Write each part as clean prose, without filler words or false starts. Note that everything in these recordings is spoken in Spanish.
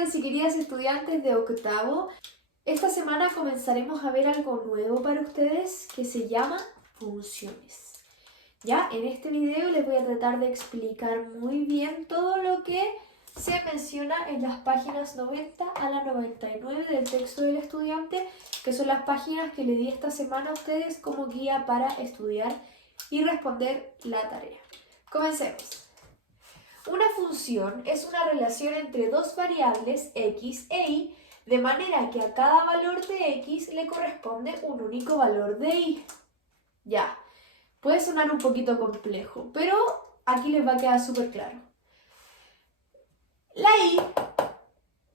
queridos y queridas estudiantes de octavo. Esta semana comenzaremos a ver algo nuevo para ustedes que se llama funciones. Ya, en este video les voy a tratar de explicar muy bien todo lo que se menciona en las páginas 90 a la 99 del texto del estudiante, que son las páginas que le di esta semana a ustedes como guía para estudiar y responder la tarea. Comencemos. Una función es una relación entre dos variables x e y, de manera que a cada valor de x le corresponde un único valor de y. Ya, puede sonar un poquito complejo, pero aquí les va a quedar súper claro. La y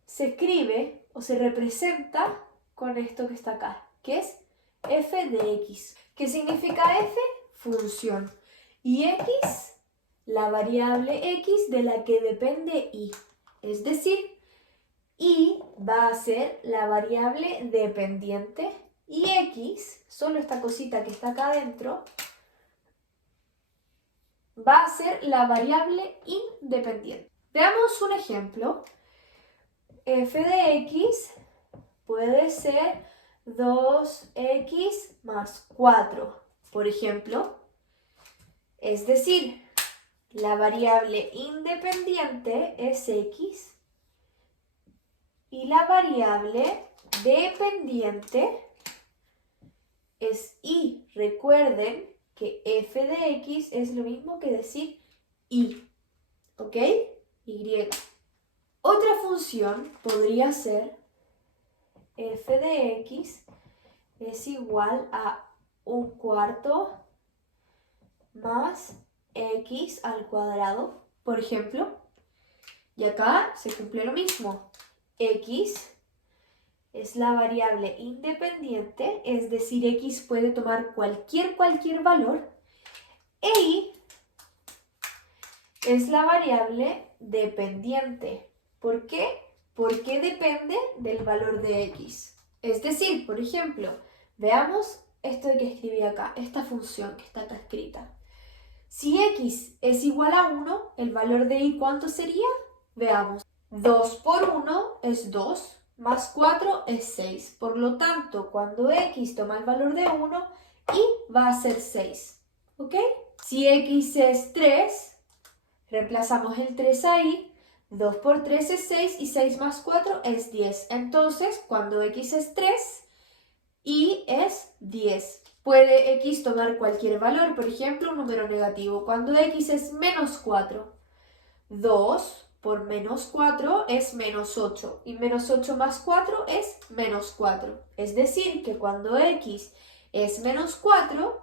se escribe o se representa con esto que está acá, que es f de x. ¿Qué significa f? Función. Y x, la variable x de la que depende y. Es decir, y va a ser la variable dependiente y x, solo esta cosita que está acá adentro, va a ser la variable independiente. Veamos un ejemplo. F de x puede ser 2x más 4, por ejemplo. Es decir, la variable independiente es x y la variable dependiente es y. Recuerden que f de x es lo mismo que decir y, ¿ok? Y. Otra función podría ser f de x es igual a 1/4 más x al cuadrado, por ejemplo. Y acá se cumple lo mismo. X es la variable independiente, es decir, x puede tomar cualquier valor. E y es la variable dependiente. ¿Por qué? Porque depende del valor de x. Es decir, por ejemplo, veamos esto que escribí acá, esta función que está acá escrita. Si x es igual a 1, ¿el valor de y cuánto sería? Veamos. 2 por 1 es 2, más 4 es 6. Por lo tanto, cuando x toma el valor de 1, y va a ser 6. ¿Ok? Si x es 3, reemplazamos el 3 ahí. 2 por 3 es 6 y 6 más 4 es 10. Entonces, cuando x es 3, y es 10. Puede x tomar cualquier valor, por ejemplo, un número negativo. Cuando x es menos 4, 2 por menos 4 es menos 8. Y menos 8 más 4 es menos 4. Es decir, que cuando x es menos 4,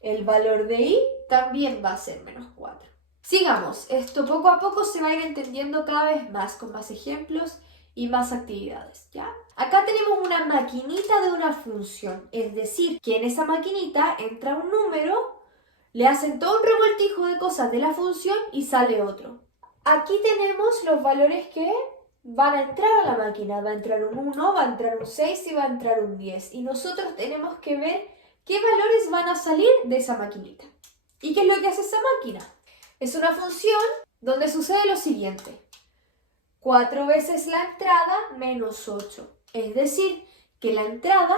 el valor de y también va a ser menos 4. Sigamos, esto poco a poco se va a ir entendiendo cada vez más, con más ejemplos y más actividades, ¿ya? Acá tenemos una maquinita de una función, es decir, que en esa maquinita entra un número, le hacen todo un revoltijo de cosas de la función y sale otro. Aquí tenemos los valores que van a entrar a la máquina. Va a entrar un 1, va a entrar un 6 y va a entrar un 10. Y nosotros tenemos que ver qué valores van a salir de esa maquinita. ¿Y qué es lo que hace esa máquina? Es una función donde sucede lo siguiente. 4 veces la entrada menos 8. Es decir, que la entrada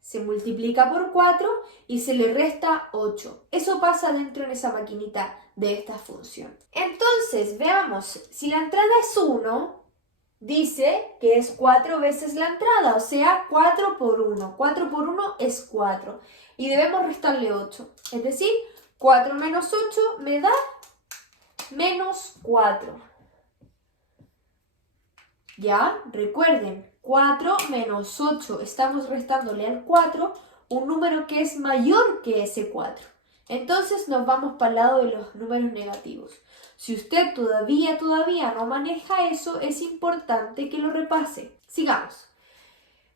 se multiplica por 4 y se le resta 8. Eso pasa dentro de esa maquinita de esta función. Entonces, veamos, si la entrada es 1, dice que es 4 veces la entrada, o sea, 4 por 1. 4 por 1 es 4. Y debemos restarle 8. Es decir, 4 menos 8 me da menos 4. ¿Ya? Recuerden, 4 menos 8. Estamos restándole al 4 un número que es mayor que ese 4. Entonces nos vamos para el lado de los números negativos. Si usted todavía no maneja eso, es importante que lo repase. Sigamos.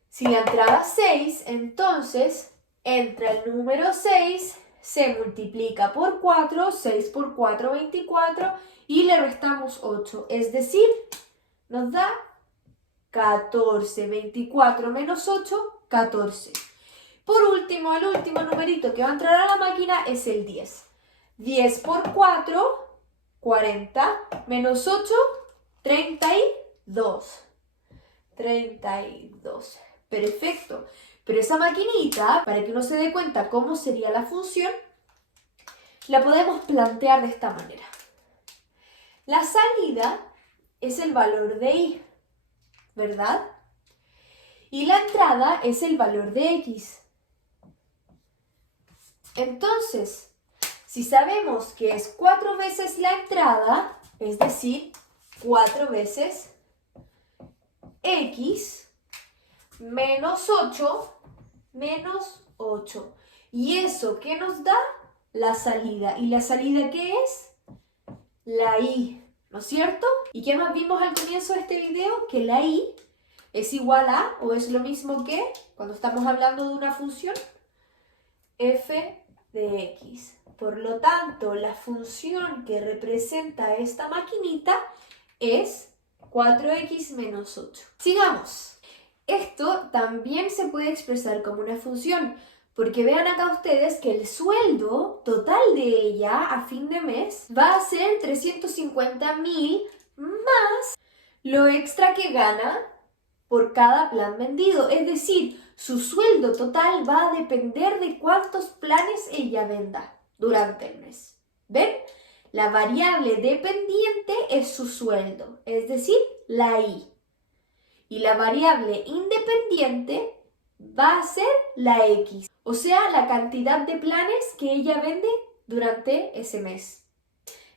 Si la entrada es 6, entonces entra el número 6, se multiplica por 4, 6 por 4, 24, y le restamos 8. Es decir, nos da 14. 24 menos 8, 14. Por último, el último numerito que va a entrar a la máquina es el 10. 10 por 4, 40, menos 8, 30 32. 32. Perfecto. Pero esa maquinita, para que uno se dé cuenta cómo sería la función, la podemos plantear de esta manera. La salida es el valor de y, ¿verdad? Y la entrada es el valor de x. Entonces, si sabemos que es 4 veces la entrada, es decir, 4 veces x menos 8, menos 8. ¿Y eso qué nos da? La salida. ¿Y la salida qué es? La y, ¿no es cierto? ¿Y qué más vimos al comienzo de este video? Que la y es igual a, o es lo mismo que, cuando estamos hablando de una función, f de x. Por lo tanto, la función que representa esta maquinita es 4x menos 8. Sigamos. Esto también se puede expresar como una función, porque vean acá ustedes que el sueldo total de ella a fin de mes va a ser 350.000 más lo extra que gana por cada plan vendido. Es decir, su sueldo total va a depender de cuántos planes ella venda durante el mes. ¿Ven? La variable dependiente es su sueldo, es decir, la y. Y la variable independiente va a ser la x, o sea, la cantidad de planes que ella vende durante ese mes.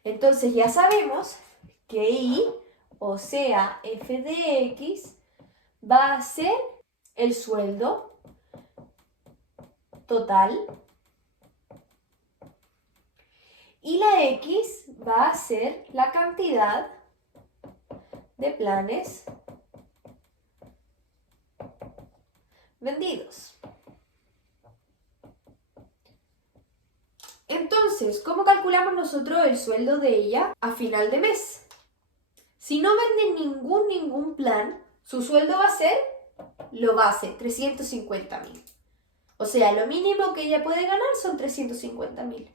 Entonces ya sabemos que y, o sea, f de x, va a ser el sueldo total y la x va a ser la cantidad de planes vendidos. Entonces, ¿cómo calculamos nosotros el sueldo de ella a final de mes? Si no vende ningún plan, su sueldo va a ser lo base, 350.000. O sea, lo mínimo que ella puede ganar son 350.000.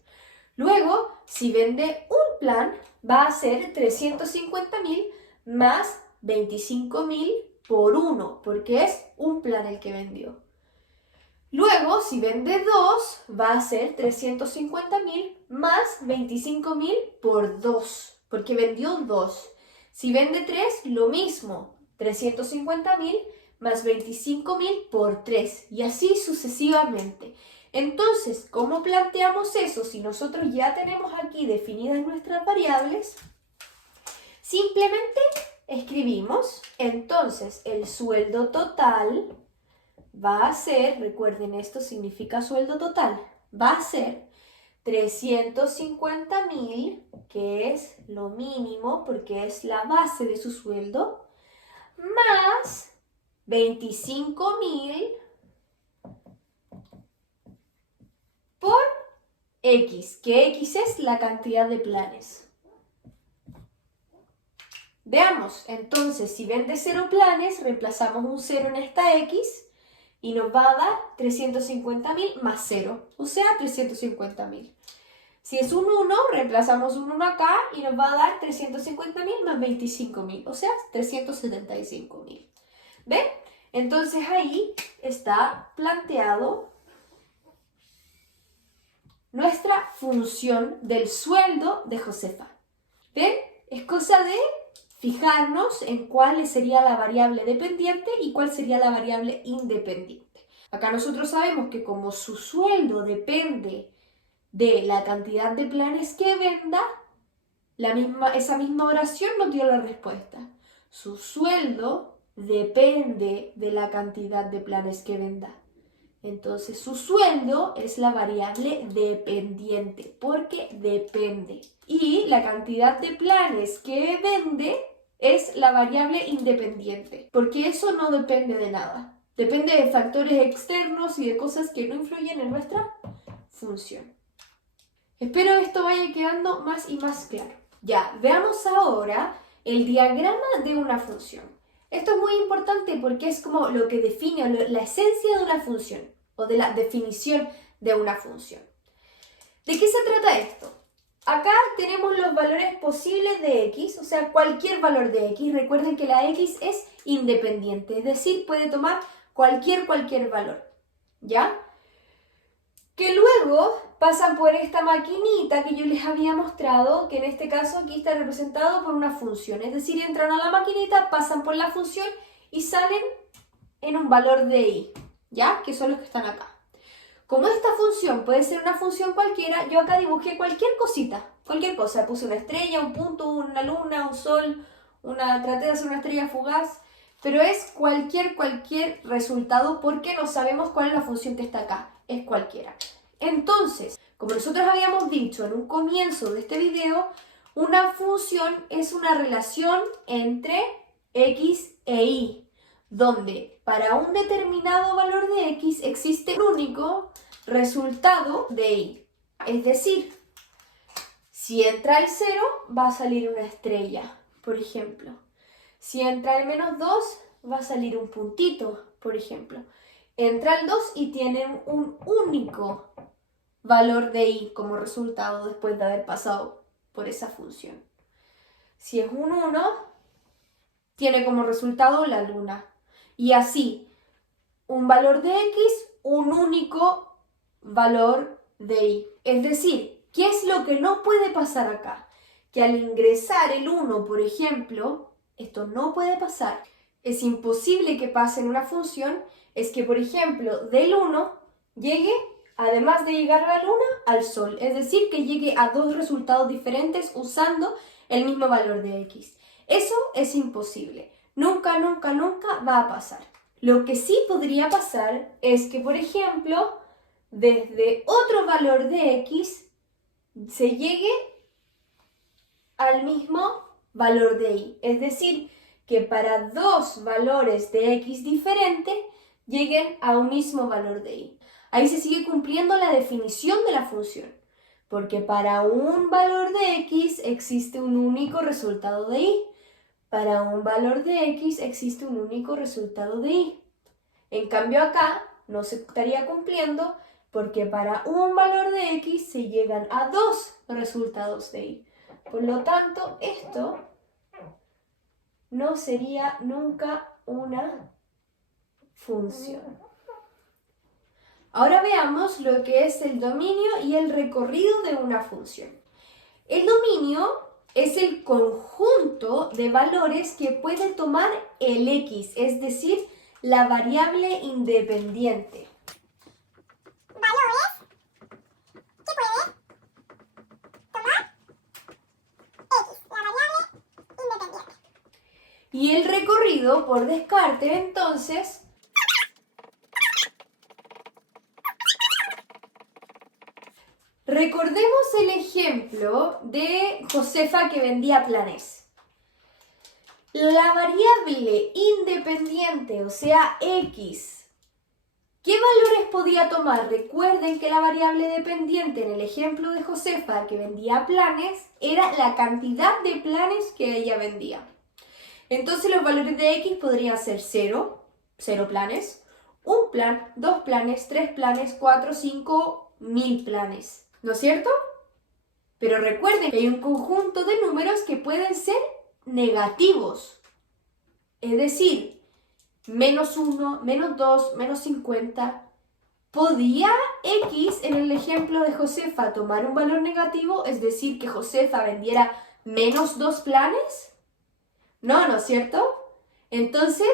Luego, si vende un plan, va a ser 350.000 más 25.000 por 1, porque es un plan el que vendió. Luego, si vende 2, va a ser 350.000 más 25.000 por 2, porque vendió 2. Si vende 3, lo mismo, 350.000 más 25.000 por 3, y así sucesivamente. Entonces, ¿cómo planteamos eso si nosotros ya tenemos aquí definidas nuestras variables? Simplemente escribimos, entonces, el sueldo total va a ser, recuerden, esto significa sueldo total, va a ser 350.000, que es lo mínimo porque es la base de su sueldo, más 25.000 por x, que x es la cantidad de planes. Veamos, entonces, si vende 0 planes, reemplazamos un 0 en esta x y nos va a dar 350.000 más 0, o sea, 350.000. Si es un 1, reemplazamos un 1 acá y nos va a dar 350.000 más 25.000, o sea, 375.000. ¿Ven? Entonces ahí está planteado nuestra función del sueldo de Josefa. ¿Ven? Es cosa de fijarnos en cuál sería la variable dependiente y cuál sería la variable independiente. Acá nosotros sabemos que como su sueldo depende de la cantidad de planes que venda, esa misma oración nos dio la respuesta. Su sueldo depende de la cantidad de planes que venda. Entonces, su sueldo es la variable dependiente, porque depende. Y la cantidad de planes que vende es la variable independiente, porque eso no depende de nada. Depende de factores externos y de cosas que no influyen en nuestra función. Espero que esto vaya quedando más y más claro. Ya, veamos ahora el diagrama de una función. Esto es muy importante porque es como lo que define la esencia de una función o de la definición de una función. ¿De qué se trata esto? Acá tenemos los valores posibles de x, o sea, cualquier valor de x. Recuerden que la x es independiente, es decir, puede tomar cualquier valor, ¿ya? Que luego pasan por esta maquinita que yo les había mostrado, que en este caso aquí está representado por una función. Es decir, entran a la maquinita, pasan por la función y salen en un valor de y, ¿ya? Que son los que están acá. Como esta función puede ser una función cualquiera, yo acá dibujé cualquier cosita, cualquier cosa. Puse una estrella, un punto, una luna, un sol, traté de hacer una estrella fugaz, pero es cualquier resultado porque no sabemos cuál es la función que está acá. Es cualquiera. Entonces, como nosotros habíamos dicho en un comienzo de este video, una función es una relación entre x e y, donde para un determinado valor de x existe un único resultado de y. Es decir, si entra el 0, va a salir una estrella, por ejemplo. Si entra el -2, va a salir un puntito, por ejemplo. Entra el 2 y tiene un único valor de y como resultado después de haber pasado por esa función. Si es un 1, tiene como resultado la luna. Y así, un valor de x, un único valor de y. Es decir, ¿qué es lo que no puede pasar acá? Que al ingresar el 1, por ejemplo, esto no puede pasar. Es imposible que pase en una función, es que, por ejemplo, del 1 llegue, además de llegar a la luna, al sol. Es decir, que llegue a dos resultados diferentes usando el mismo valor de x. Eso es imposible. Nunca, nunca, nunca va a pasar. Lo que sí podría pasar es que, por ejemplo, desde otro valor de x se llegue al mismo valor de y. Es decir, que para dos valores de x diferentes lleguen a un mismo valor de y. Ahí se sigue cumpliendo la definición de la función, porque para un valor de x existe un único resultado de y. Para un valor de x existe un único resultado de y. En cambio acá no se estaría cumpliendo porque para un valor de x se llegan a dos resultados de y. Por lo tanto, esto no sería nunca una función. Ahora veamos lo que es el dominio y el recorrido de una función. El dominio es el conjunto de valores que puede tomar el x, es decir, la variable independiente. Valores que puede tomar x, la variable independiente. Y el recorrido, por descarte, entonces, recordemos el ejemplo de Josefa que vendía planes. La variable independiente, o sea, x, ¿qué valores podía tomar? Recuerden que la variable dependiente en el ejemplo de Josefa que vendía planes era la cantidad de planes que ella vendía. Entonces los valores de x podrían ser 0, 0 planes, 1 plan, 2 planes, 3 planes, 4, 5, 1000 planes. ¿No es cierto? Pero recuerden que hay un conjunto de números que pueden ser negativos. Es decir, -1, -2, -50. ¿Podía x en el ejemplo de Josefa tomar un valor negativo? Es decir, que Josefa vendiera -2 planes. No, ¿no es cierto? Entonces,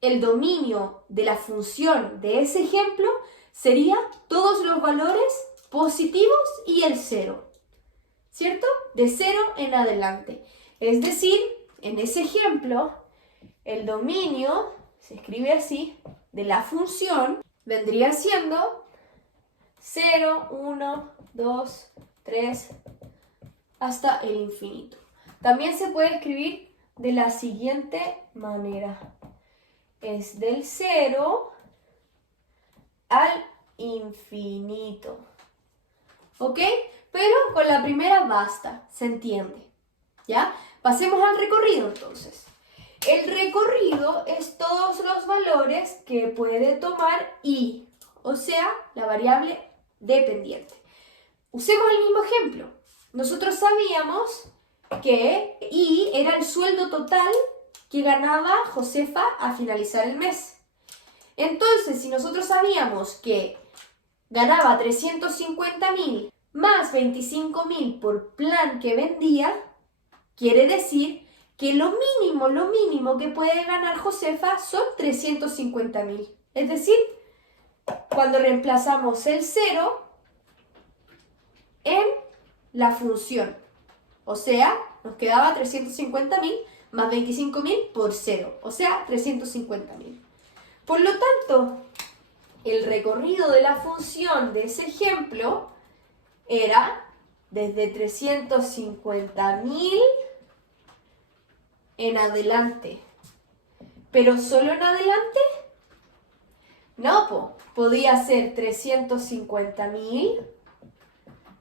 el dominio de la función de ese ejemplo sería todos los valores positivos y el 0, ¿cierto? De 0 en adelante. Es decir, en ese ejemplo, el dominio, se escribe así, de la función, vendría siendo 0, 1, 2, 3, hasta el infinito. También se puede escribir de la siguiente manera. Es del 0 al infinito. ¿Ok? Pero con la primera basta, se entiende. ¿Ya? Pasemos al recorrido entonces. El recorrido es todos los valores que puede tomar y, o sea, la variable dependiente. Usemos el mismo ejemplo. nosotros sabíamos que I era el sueldo total que ganaba Josefa a finalizar el mes. Entonces, si nosotros sabíamos que ganaba 350.000 más 25.000 por plan que vendía, quiere decir que lo mínimo que puede ganar Josefa son 350.000. Es decir, cuando reemplazamos el 0 en la función. O sea, nos quedaba 350.000 más 25.000 por 0. O sea, 350.000. Por lo tanto, el recorrido de la función de ese ejemplo era desde 350.000 en adelante. ¿Pero solo en adelante? No, podía ser 350.000,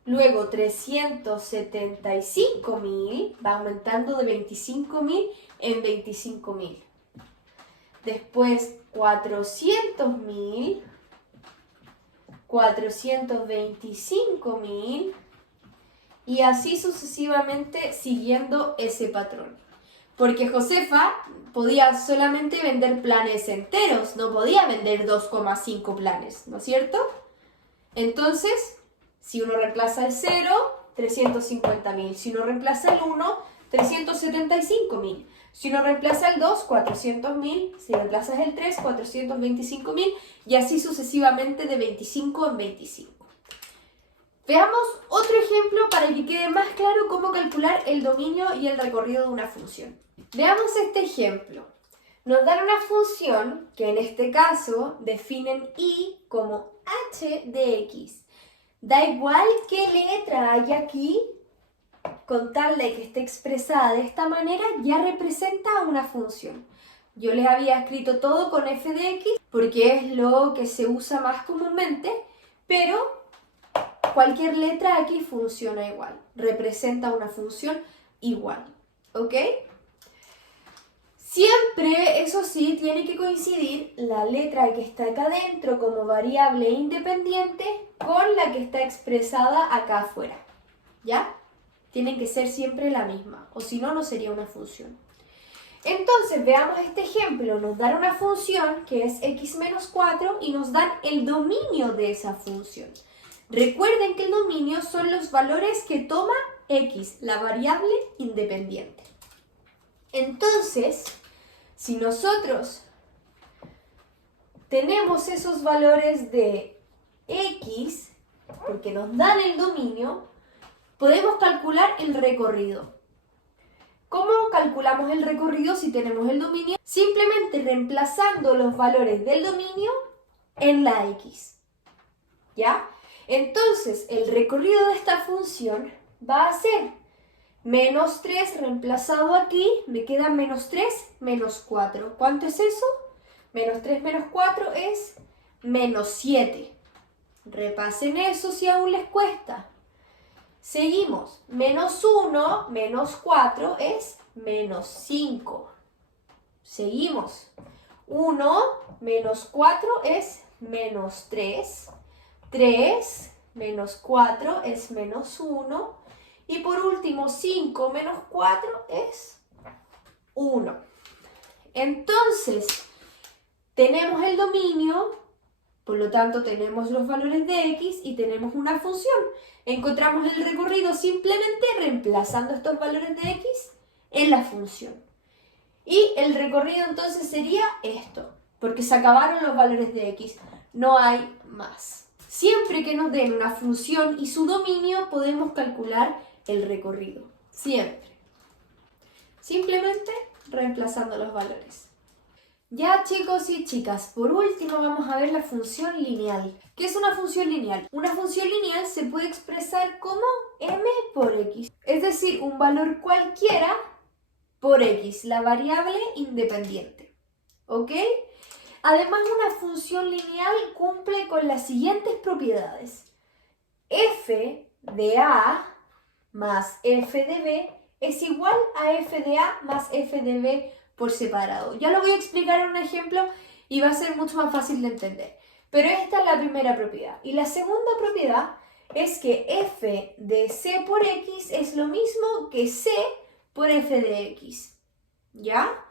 luego 375.000, va aumentando de 25.000 en 25.000. Después 400.000, 425.000 y así sucesivamente siguiendo ese patrón. Porque Josefa podía solamente vender planes enteros, no podía vender 2,5 planes, ¿no es cierto? Entonces, si uno reemplaza el 0, 350.000. Si uno reemplaza el 1, 375.000. Si uno reemplaza el 2, 400.000. Si reemplazas el 3, 425.000. Y así sucesivamente de 25 en 25. Veamos otro ejemplo para que quede más claro cómo calcular el dominio y el recorrido de una función. Veamos este ejemplo. Nos dan una función que en este caso definen y como h de x. Da igual qué letra hay aquí, con tal de que esté expresada de esta manera, ya representa una función. Yo les había escrito todo con f de x porque es lo que se usa más comúnmente, pero cualquier letra aquí funciona igual, representa una función igual, ¿ok? Siempre, eso sí, tiene que coincidir la letra que está acá adentro como variable independiente con la que está expresada acá afuera, ¿ya? Tienen que ser siempre la misma, o si no, no sería una función. Entonces, veamos este ejemplo. Nos dan una función que es x menos 4 y nos dan el dominio de esa función. Recuerden que el dominio son los valores que toma x, la variable independiente. Entonces, si nosotros tenemos esos valores de x, porque nos dan el dominio, podemos calcular el recorrido. ¿Cómo calculamos el recorrido si tenemos el dominio? Simplemente reemplazando los valores del dominio en la x, ¿ya? Entonces, el recorrido de esta función va a ser menos 3 reemplazado aquí, me queda menos 3, menos 4. ¿Cuánto es eso? Menos 3 menos 4 es menos 7. Repasen eso si aún les cuesta. Seguimos. Menos 1 menos 4 es menos 5. Seguimos. 1 menos 4 es menos 3. 3 menos 4 es menos 1. Y por último, 5 menos 4 es 1. Entonces, tenemos el dominio, por lo tanto tenemos los valores de x y tenemos una función. Encontramos el recorrido simplemente reemplazando estos valores de x en la función. Y el recorrido entonces sería esto, porque se acabaron los valores de x, no hay más. Siempre que nos den una función y su dominio, podemos calcular el recorrido, siempre. Simplemente reemplazando los valores. Ya, chicos y chicas, por último vamos a ver la función lineal. ¿Qué es una función lineal? Una función lineal se puede expresar como m por x, es decir, un valor cualquiera por x, la variable independiente, ¿ok? Además, una función lineal cumple con las siguientes propiedades. F de a más f de b es igual a f de a más f de b por separado. Ya lo voy a explicar en un ejemplo y va a ser mucho más fácil de entender. Pero esta es la primera propiedad. Y la segunda propiedad es que f de c por x es lo mismo que c por f de x. ¿Ya?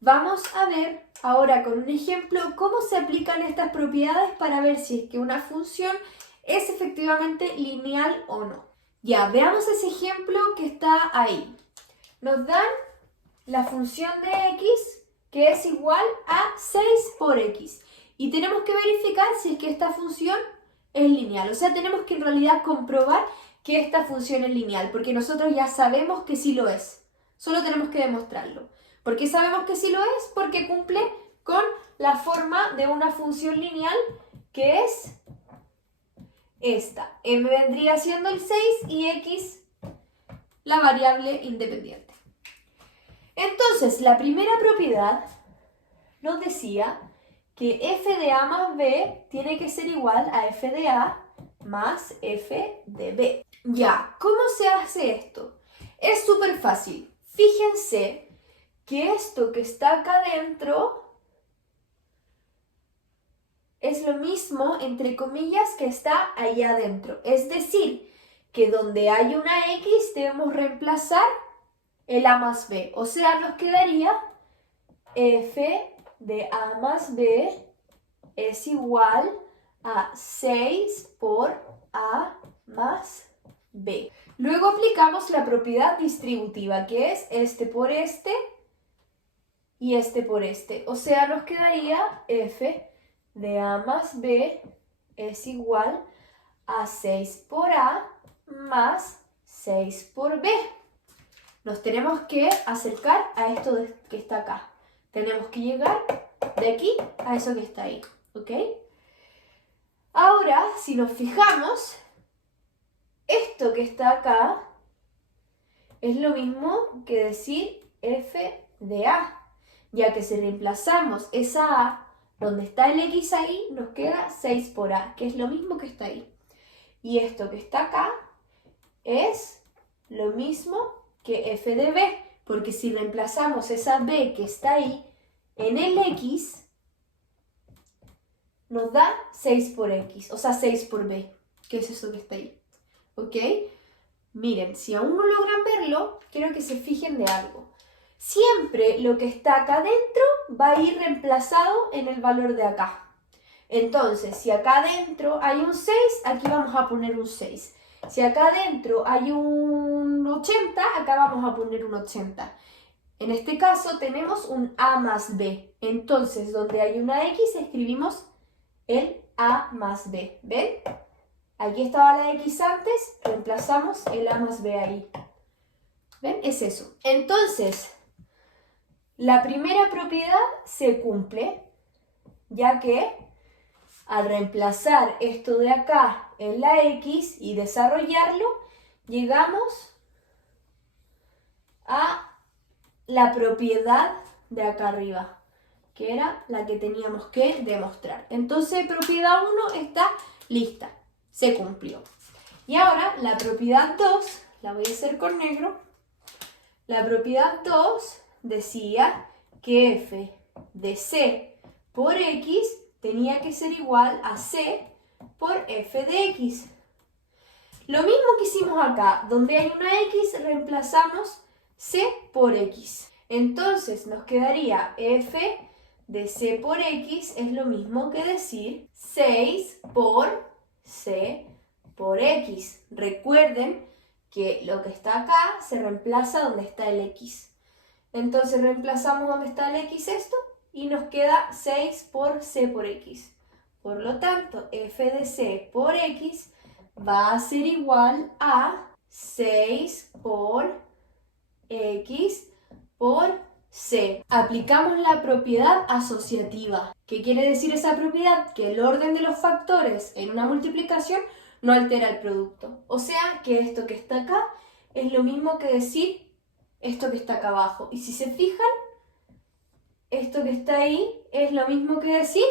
Vamos a ver ahora con un ejemplo cómo se aplican estas propiedades para ver si es que una función es efectivamente lineal o no. Ya, veamos ese ejemplo que está ahí. Nos dan la función de x que es igual a 6 por x. Y tenemos que verificar si es que esta función es lineal. O sea, tenemos que en realidad comprobar que esta función es lineal, porque nosotros ya sabemos que sí lo es. Solo tenemos que demostrarlo. ¿Por qué sabemos que sí lo es? Porque cumple con la forma de una función lineal que es esta. M vendría siendo el 6 y x la variable independiente. Entonces, la primera propiedad nos decía que f de a más b tiene que ser igual a f de a más f de b. Ya, ¿cómo se hace esto? Es súper fácil. Fíjense que esto que está acá adentro es lo mismo, entre comillas, que está allá adentro. Es decir, que donde hay una x debemos reemplazar el a más b. O sea, nos quedaría f de a más b es igual a 6 por a más b. Luego aplicamos la propiedad distributiva, que es este por este y este por este. O sea, nos quedaría f de a más b es igual a 6 por a más 6 por b. Nos tenemos que acercar a esto que está acá. Tenemos que llegar de aquí a eso que está ahí, ¿ok? Ahora, si nos fijamos, esto que está acá es lo mismo que decir f de a, ya que si reemplazamos esa a donde está el x ahí, nos queda 6 por a, que es lo mismo que está ahí. Y esto que está acá es lo mismo que f de b, porque si reemplazamos esa b que está ahí en el x, nos da 6 por x, o sea 6 por b, que es eso que está ahí. ¿Ok? Miren, si aún no logran verlo, quiero que se fijen de algo. Siempre lo que está acá adentro va a ir reemplazado en el valor de acá. Entonces, si acá adentro hay un 6, aquí vamos a poner un 6. Si acá adentro hay un 80, acá vamos a poner un 80. En este caso tenemos un a más b. Entonces, donde hay una x, escribimos el a más b. ¿Ven? Aquí estaba la x antes, reemplazamos el a más b ahí. ¿Ven? Es eso. Entonces, la primera propiedad se cumple, ya que al reemplazar esto de acá en la x y desarrollarlo, llegamos a la propiedad de acá arriba, que era la que teníamos que demostrar. Entonces, propiedad 1 está lista, se cumplió. Y ahora la propiedad 2, la voy a hacer con negro. La propiedad 2 decía que f de c por x tenía que ser igual a c por f de x. Lo mismo que hicimos acá, donde hay una x reemplazamos c por x. Entonces nos quedaría f de c por x es lo mismo que decir 6 por c por x. Recuerden que lo que está acá se reemplaza donde está el x. Entonces reemplazamos donde está el x esto y nos queda 6 por c por x. Por lo tanto, f de c por x va a ser igual a 6 por x por c. Aplicamos la propiedad asociativa. ¿Qué quiere decir esa propiedad? Que el orden de los factores en una multiplicación no altera el producto. O sea que esto que está acá es lo mismo que decir esto que está acá abajo. Y si se fijan, esto que está ahí es lo mismo que decir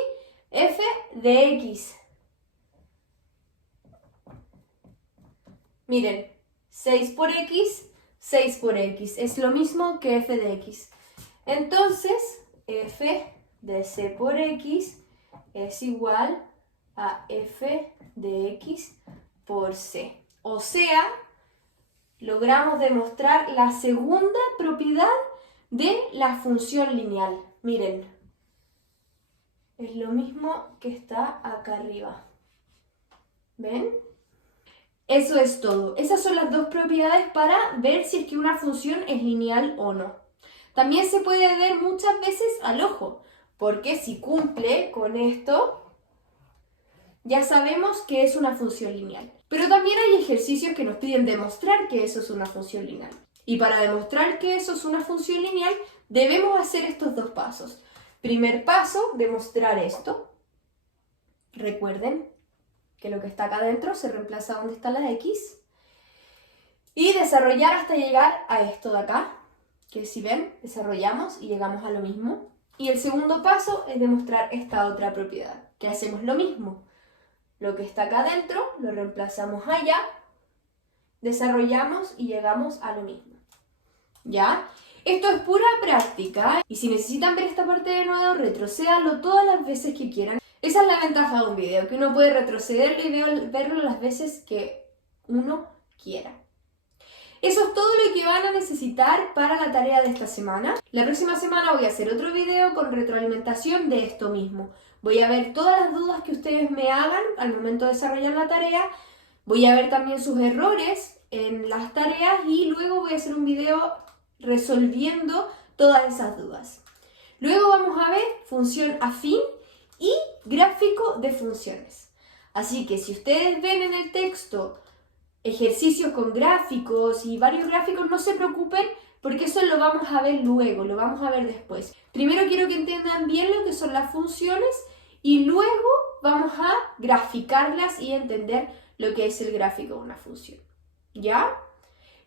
f de x. Miren, 6 por x, 6 por x. Es lo mismo que f de x. Entonces, f de c por x es igual a f de x por C. O sea, logramos demostrar la segunda propiedad de la función lineal. Miren, es lo mismo que está acá arriba. ¿Ven? Eso es todo. Esas son las dos propiedades para ver si es que una función es lineal o no. También se puede ver muchas veces al ojo, porque si cumple con esto, ya sabemos que es una función lineal. Pero también hay ejercicios que nos piden demostrar que eso es una función lineal. Y para demostrar que eso es una función lineal, debemos hacer estos dos pasos. Primer paso, demostrar esto. Recuerden que lo que está acá adentro se reemplaza donde está la X. Y desarrollar hasta llegar a esto de acá, que si ven, desarrollamos y llegamos a lo mismo. Y el segundo paso es demostrar esta otra propiedad, que hacemos lo mismo. Lo que está acá adentro lo reemplazamos allá, desarrollamos y llegamos a lo mismo. ¿Ya? Esto es pura práctica y si necesitan ver esta parte de nuevo, retrocédanlo todas las veces que quieran. Esa es la ventaja de un video, que uno puede retrocederlo y verlo las veces que uno quiera. Eso es todo lo que van a necesitar para la tarea de esta semana. La próxima semana voy a hacer otro video con retroalimentación de esto mismo. Voy a ver todas las dudas que ustedes me hagan al momento de desarrollar la tarea. Voy a ver también sus errores en las tareas y luego voy a hacer un video resolviendo todas esas dudas. Luego vamos a ver función afín y gráfico de funciones. Así que si ustedes ven en el texto ejercicios con gráficos y varios gráficos, no se preocupen porque eso lo vamos a ver luego, lo vamos a ver después. Primero quiero que entiendan bien lo que son las funciones y luego vamos a graficarlas y entender lo que es el gráfico de una función. ¿Ya?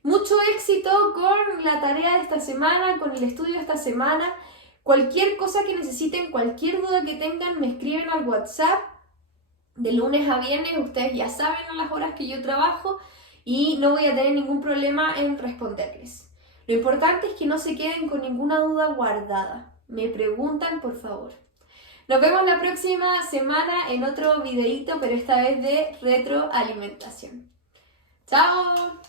Mucho éxito con la tarea de esta semana, con el estudio de esta semana. Cualquier cosa que necesiten, cualquier duda que tengan, me escriben al WhatsApp. De lunes a viernes, ustedes ya saben a las horas que yo trabajo y no voy a tener ningún problema en responderles. Lo importante es que no se queden con ninguna duda guardada. Me preguntan, por favor. Nos vemos la próxima semana en otro videito, pero esta vez de retroalimentación. ¡Chao!